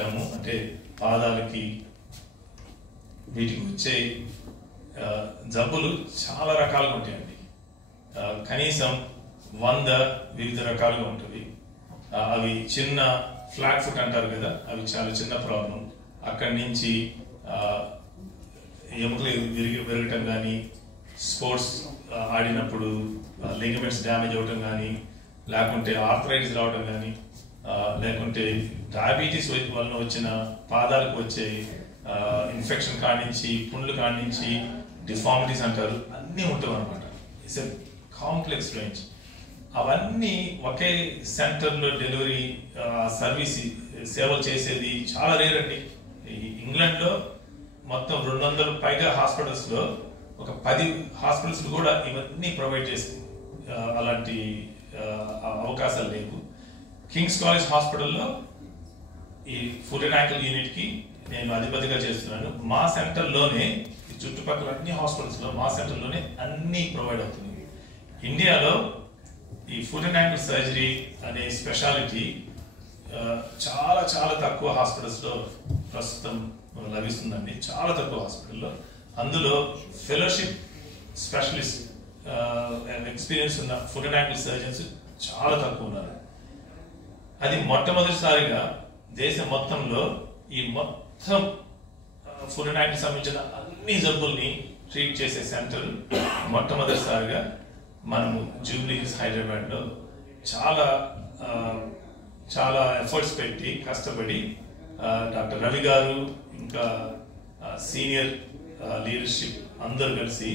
అంటే పాదాలకి వీటికి వచ్చే జబ్బులు చాలా రకాలుగా ఉంటాయండి. కనీసం 100 వివిధ రకాలుగా ఉంటుంది. అవి చిన్న ఫ్లాట్ ఫుట్ అంటారు కదా, అవి చాలా చిన్న ప్రాబ్లం. అక్కడి నుంచి ఎముకలు విరగటం కానీ, స్పోర్ట్స్ ఆడినప్పుడు లిగమెంట్స్ డ్యామేజ్ అవటం కానీ, లేకుంటే ఆర్థరైటిస్ రావడం కానీ, లేకుంటే డయాబెటీస్ వలన వచ్చిన పాదాలకు వచ్చే ఇన్ఫెక్షన్ కానించి, పుండ్లు కానించి, డిఫార్మిటీస్ అంటారు, అన్నీ ఉంటాయి అనమాట. It's a complex range. అవన్నీ ఒకే సెంటర్లో డెలివరీ సర్వీస్ సేవలు చేసేది చాలా రేర్ అండి. ఇంగ్లాండ్లో మొత్తం 200 పైగా హాస్పిటల్స్లో ఒక 10 హాస్పిటల్స్ కూడా ఇవన్నీ ప్రొవైడ్ చేస్తాయి. అలాంటి అవకాశాలు లేవు. కింగ్స్ కాలేజ్ హాస్పిటల్లో ఈ ఫుట్ అండ్ యాంకిల్ యూనిట్కి నేను అధిపతిగా చేస్తున్నాను. మా సెంటర్లోనే, చుట్టుపక్కల అన్ని హాస్పిటల్స్లో మా సెంటర్లోనే అన్నీ ప్రొవైడ్ అవుతుంది. ఇండియాలో ఈ ఫుట్ అండ్ యాంకిల్ సర్జరీ అనే స్పెషాలిటీ చాలా చాలా తక్కువ హాస్పిటల్స్లో ప్రస్తుతం లభిస్తుందండి. చాలా తక్కువ హాస్పిటల్లో. అందులో ఫెలోషిప్ స్పెషలిస్ట్ ఎక్స్పీరియన్స్ ఉన్న ఫుట్ అండ్ యాంకిల్ సర్జన్స్ చాలా తక్కువ ఉన్నారు. అది మొట్టమొదటిసారిగా దేశం మొత్తంలో ఈ మొత్తం ఫుట్ అండ్ యాంకిల్ సంబంధించిన అన్ని జబ్బుల్ని ట్రీట్ చేసే సెంటర్ మొట్టమొదటిసారిగా మనము జూబ్లీ హిల్స్ హైదరాబాద్లో చాలా చాలా ఎఫర్ట్స్ పెట్టి కష్టపడి డాక్టర్ రవి గారు ఇంకా సీనియర్ లీడర్షిప్ అందరూ కలిసి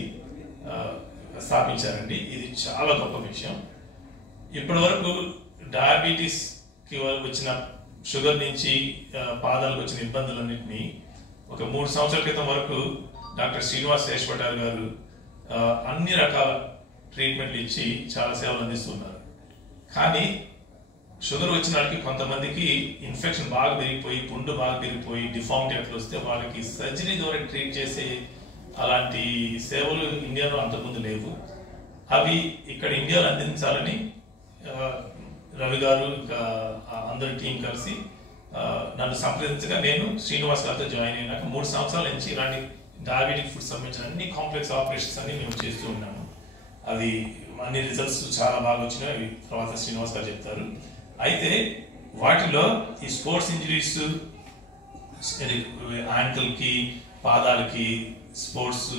స్థాపించారండి. ఇది చాలా గొప్ప విషయం. ఇప్పటి వరకు డయాబెటీస్కి వచ్చిన షుగర్ నుంచి పాదాలకు వచ్చిన ఇబ్బందులన్నింటినీ ఒక 3 సంవత్సరాల క్రితం వరకు డాక్టర్ శ్రీనివాస్ శేషపటార్ గారు అన్ని రకాల ట్రీట్మెంట్లు ఇచ్చి చాలా సేవలు అందిస్తున్నారు. కానీ షుగర్ వచ్చిన వాళ్ళకి కొంతమందికి ఇన్ఫెక్షన్ బాగా పెరిగిపోయి, పుండు బాగా పెరిగిపోయి, డిఫార్మిటీ అట్లా వస్తే వాళ్ళకి సర్జరీ ద్వారా ట్రీట్ చేసే అలాంటి సేవలు ఇండియాలో అంతకుముందు లేవు. అవి ఇక్కడ ఇండియాలో అందించాలని రవి గారు ఇంకా అందరి టీం కలిసి నన్ను సంప్రదించగా నేను శ్రీనివాస్ గారితో జాయిన్ అయినాక 3 సంవత్సరాల నుంచి ఇలాంటి డయాబెటిక్ ఫుడ్ సంబంధించిన అన్ని కాంప్లెక్స్ ఆపరేషన్స్ అన్ని మేము చేస్తూ ఉన్నాము. అవి అన్ని రిజల్ట్స్ చాలా బాగా వచ్చినాయి. తర్వాత శ్రీనివాస్ గారు చెప్తారు. అయితే వాటిలో ఈ స్పోర్ట్స్ ఇంజరీస్, యాంకిల్కి, పాదాలకి, స్పోర్ట్స్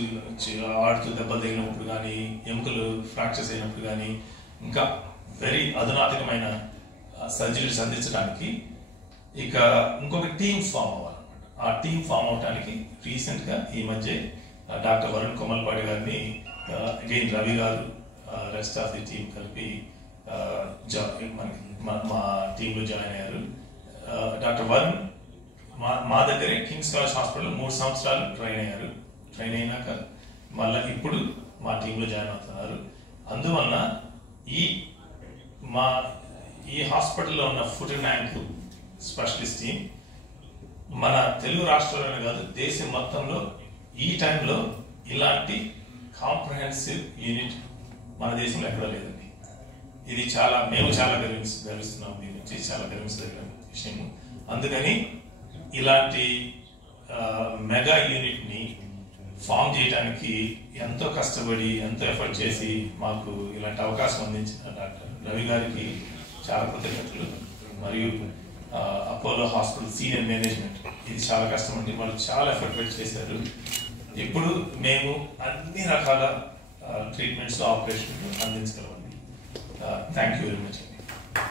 ఆడుతూ దెబ్బలు తగిలినప్పుడు కానీ, ఎముకలు ఫ్రాక్చర్స్ అయినప్పుడు కానీ, ఇంకా వెరీ అధునాతకమైన సర్జరీస్ అందించడానికి ఇక ఇంకొక టీమ్ ఫామ్ అవ్వాలన్నమాట. ఆ టీమ్ ఫామ్ అవడానికి రీసెంట్గా ఈ మధ్య డాక్టర్ వరుణ్ కొమల్పాడి గారిని, అగైన్ రవి గారు, రెస్ట్ ఆఫ్ ది టీమ్ కలిపి మా టీంలో జాయిన్ అయ్యారు. డాక్టర్ వరుణ్ మా దగ్గరే కింగ్స్ కాలేజ్ హాస్పిటల్లో 3 సంవత్సరాలు ట్రైన్ అయ్యారు. ట్రైన్ అయినాక మళ్ళీ ఇప్పుడు మా టీంలో జాయిన్ అవుతున్నారు. అందువలన ఈ హాస్పిటల్లో ఉన్న foot and ankle specialist team మన తెలుగు రాష్ట్రాల్లోనే కాదు, దేశం మొత్తంలో ఈ టైంలో ఇలాంటి కాంప్రహెన్సివ్ యూనిట్ మన దేశంలో ఎక్కడా లేదండి. ఇది మేము చాలా గర్విస్తున్నాం. దీని నుంచి చాలా గర్వించదగిన విషయము. అందుకని ఇలాంటి మెగా యూనిట్ని ఫామ్ చేయడానికి ఎంతో కష్టపడి, ఎంతో ఎఫర్ట్ చేసి మాకు ఇలాంటి అవకాశం అందించిన డాక్టర్ రవి గారికి చాలా కృతజ్ఞతలు. మరియు అపోలో హాస్పిటల్ సీనియర్ మేనేజ్మెంట్, ఇది చాలా కష్టం అండి. వాళ్ళు చాలా ఎఫర్ట్ పెట్టి చేశారు. ఇప్పుడు మేము అన్ని రకాల ట్రీట్మెంట్స్, ఆపరేషన్లు అందించగలమండి. Thank you very much.